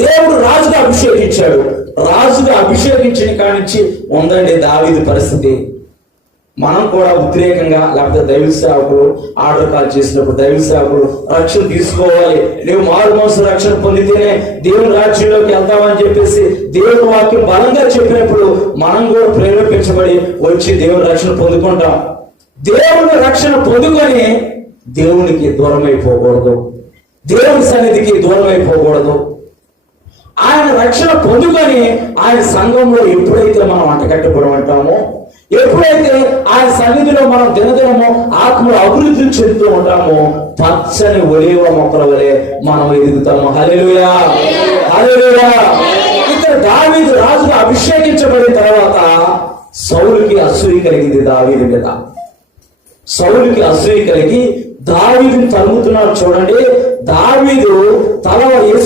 దేవుడు రాజుగా అభిషేకించాడు. రాజుగా అభిషేకించిన కానించి ఉందండి దావీదు పరిస్థితి. మనం కూడా ఉద్రేకంగా, లేకపోతే దైవ సేవకులు ఆర్డర్ కాల్ చేసినప్పుడు దైవ సేవకులు రక్షణ తీసుకోవాలి, నువ్వు మారు మనసు రక్షణ పొందితేనే దేవుని రాజ్యంలోకి వెళ్తామని చెప్పేసి దేవుని వాక్యం బలంగా చెప్పినప్పుడు మనం కూడా ప్రేరేపించబడి వచ్చి దేవుని రక్షణ పొందుకుంటాం. దేవుని రక్షణ పొందుకొని దేవునికి దూరం అయిపోకూడదు, దేవుని సన్నిధికి దూరం అయిపోకూడదు. ఆయన రక్షణ పొందుకొని ఆయన సంఘంలో ఎప్పుడైతే మనం అంటకట్టబడి ఉంటామో, ఎప్పుడైతే ఆయన సన్నిధిలో మనం దినదినము ఆత్మలో అభివృద్ధి చెందుతూ ఉంటామో, పచ్చని ఒలీవ మొక్కల వలె మనం ఎదుగుతాము. హల్లెలూయా, హల్లెలూయా. ఇక్కడ దావీదు రాజుగా అభిషేకించబడిన తర్వాత సౌలుకి అసూయ కలిగింది దావీదు మీద. సౌలుకి అసూయ కలిగి దావీదుని తరుముతున్నాడు. చూడండి, దావీదు తల